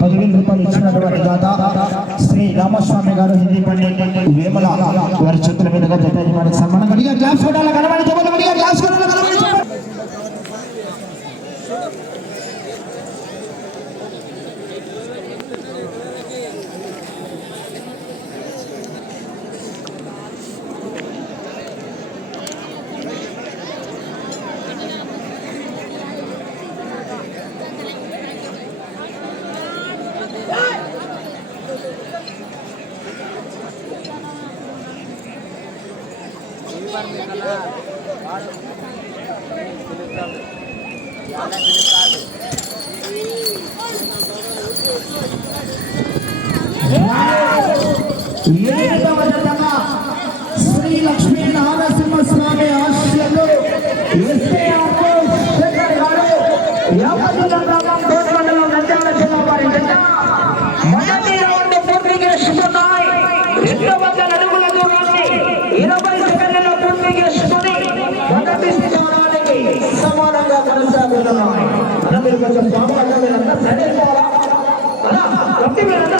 పదివేల రూపాయలు ఇచ్చినటువంటి దాత శ్రీ రామస్వామి గారు హిందీ పండిట్ వేమల వారి చేతుల మీదుగా జత యజమానికి సన్మానం గడిగా ఏడవ సమానంగా కొనసాగుతున్నాయి అన్న మీరు కొంచెం బాగా మీరంతా సైడ్ అయిపోవాలా అలా మీరంతా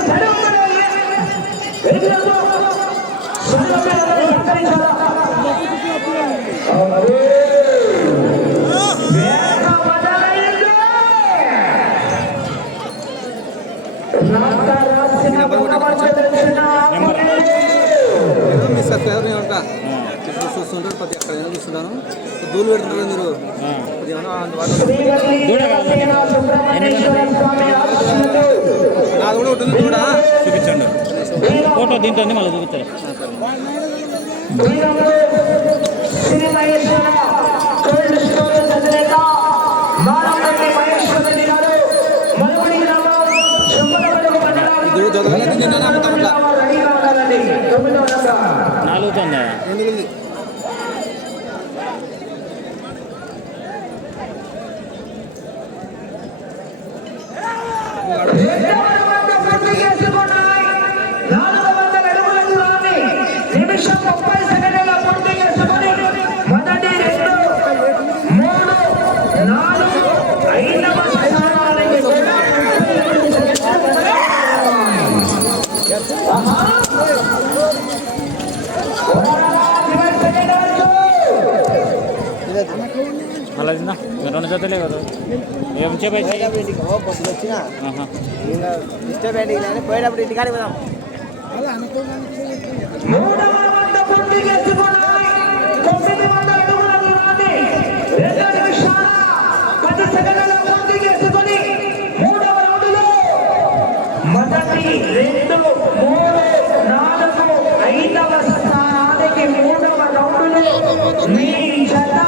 ఏమంటా చూస్తుంటారు. ప్రతి ఎక్కడైనా చూస్తున్నాను దూలు పెడుతున్నారు మీరు నాది కూడా ఉంటుంది కూడా చూపించండి ఫోటో దీంట్లో మళ్ళీ చూపిస్తారు వీరంలో తిందా రెండు జతలే కదా. పోయేటప్పుడు ఇంటికాడికి పోదాం మూడవ వంద పూర్తి మొదటి రెండు మూడు నాలుగు ఐదవ స్థానానికి మూడవ రౌండ్లో మీ జత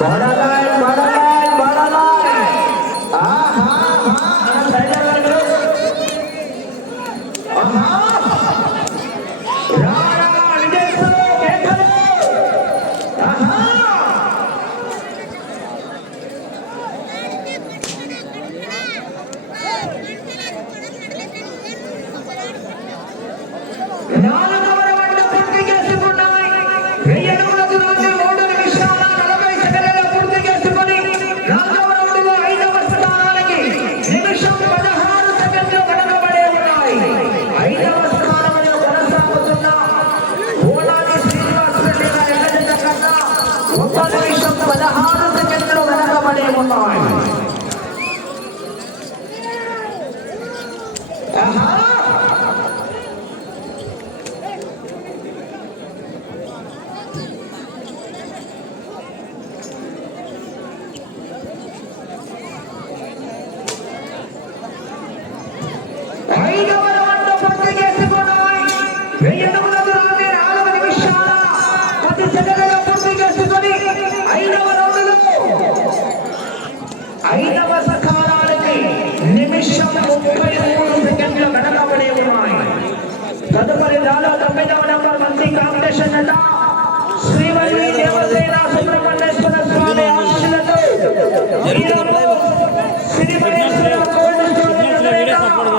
পড়ালা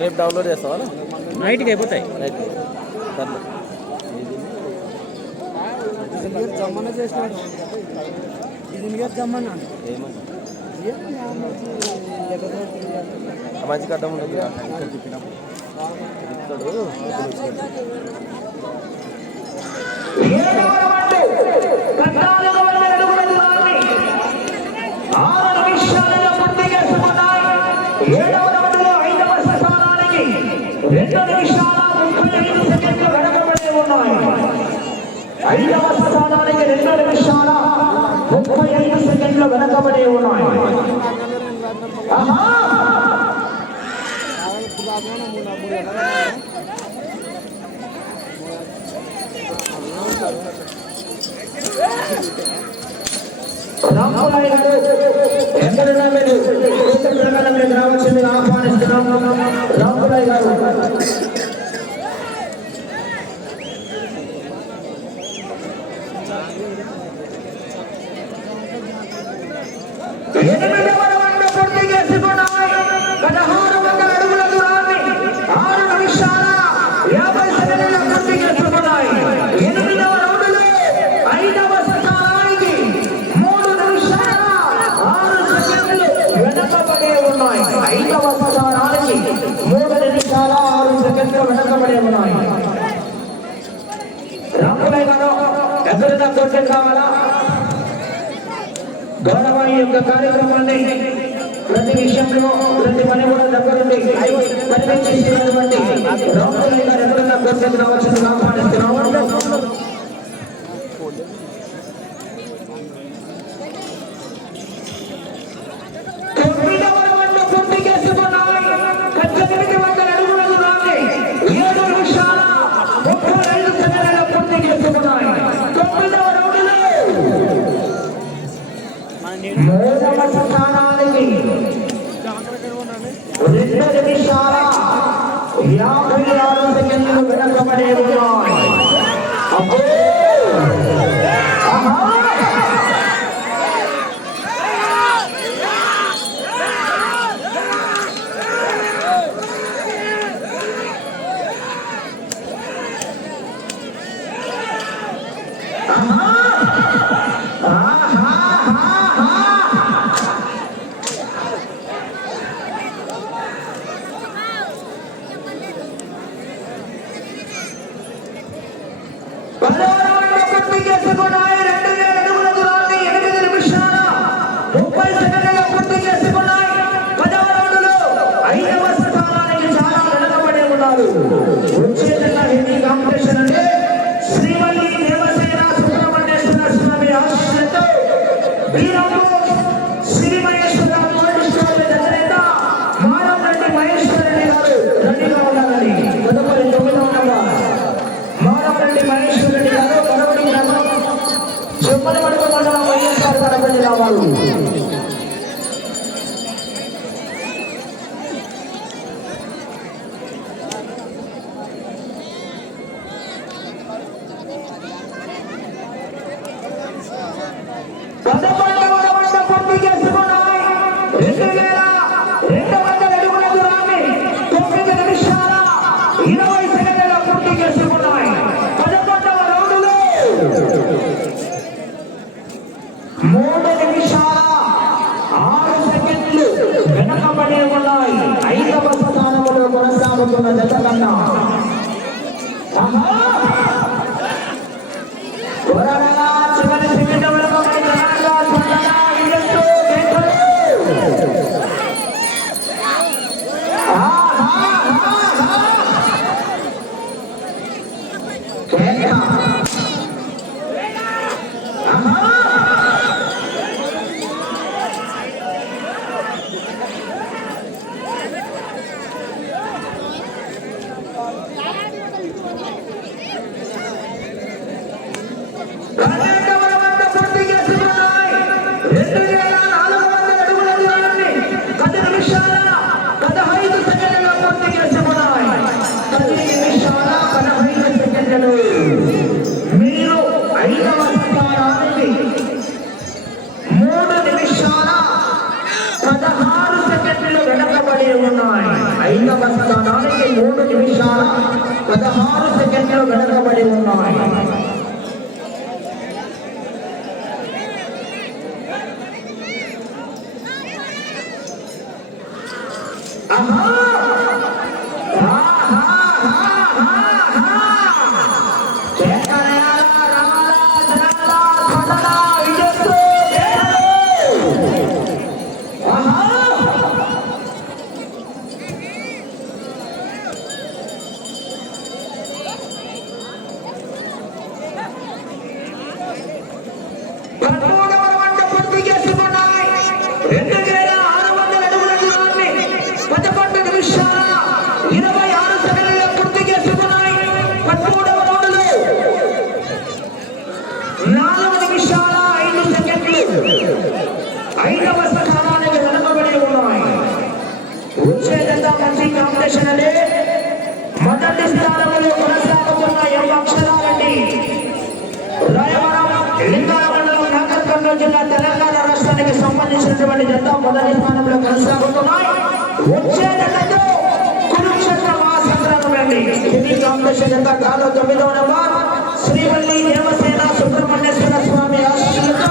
రేపు డౌన్లోడ్ చేస్తావా? నైట్కి అయిపోతాయి నైట్ సర్లే జమ్మన చేసినాడు మంచి అర్థం ఉండదు ఐదవ స్థానానికి రెండు నిమిషాల ముప్పై ఐదు సెకండ్లు వెనకబడి ఉన్నాయి. ఆహా! ఎందరైనా మీరు కూతురు ప్రకారం మీరు రావాల్సింది ఆహ్వానిస్తున్నాం రాంపురాయ్ గారు ఉన్నాయి రామపై గారు ఎదురుగా తోటే కావాలా గౌరవ యొక్క కార్యక్రమాన్ని ప్రతి విషయంలో ప్రతి పని కూడా దగ్గరుండి పరిపించేసినటువంటి రామపై గారు ఎదురుగా తోటే రావాల్సిన ఆహ్వానిస్తున్నాము మూడవ స్థానానికి రెండు నిమిషాల యాభై ఆరు వెనకబడే ఉన్నాయి de. పదహారు సెకండ్లు వెనకబడి ఉన్నాయి ఐదవ స్థానానికి వెనుకబడి ఉన్నాయి. వచ్చేదంతా మంచి కాంపిటీషన్ అనే మొదటి స్థానంలో కొనసాగుతున్న యొక్క అక్షరాలండి రాయవరం లింగాలమండలం నాగర్కర్నూలు జిల్లా తెలంగాణ రాష్ట్రానికి సంబంధించినటువంటి జత మొదటి స్థానంలో కొనసాగుతున్నాయి. వచ్చేదంతా కురుక్షేత్ర మహాసంగ్రామం అండి ఇది కాంపిటీషన్ జత దాదాపు తొమ్మిదవ శ్రీవల్లి దేవసేన సుబ్రహ్మణ్యేశ్వర స్వామి ఆశీస్సులతో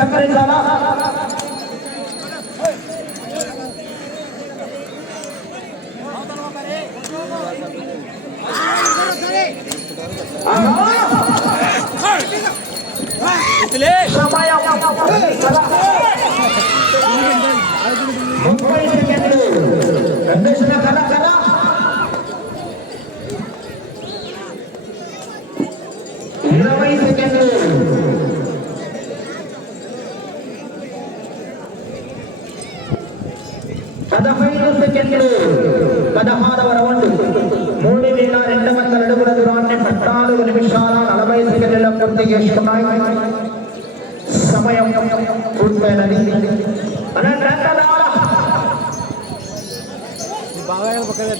ಸಹಕರಿಸಲ್ಲ పదహైదు సెకండ్లు పదహారవ రౌండ్ మూడు వేల రెండు వందల అడుగుల దూరాన్ని పద్నాలుగు నిమిషాల నలభై సెకండ్ల పూర్తి చేసుకున్నాయి సమయం పూర్తయినది అలా గ్రంథ రావాలా? బాగా పక్కన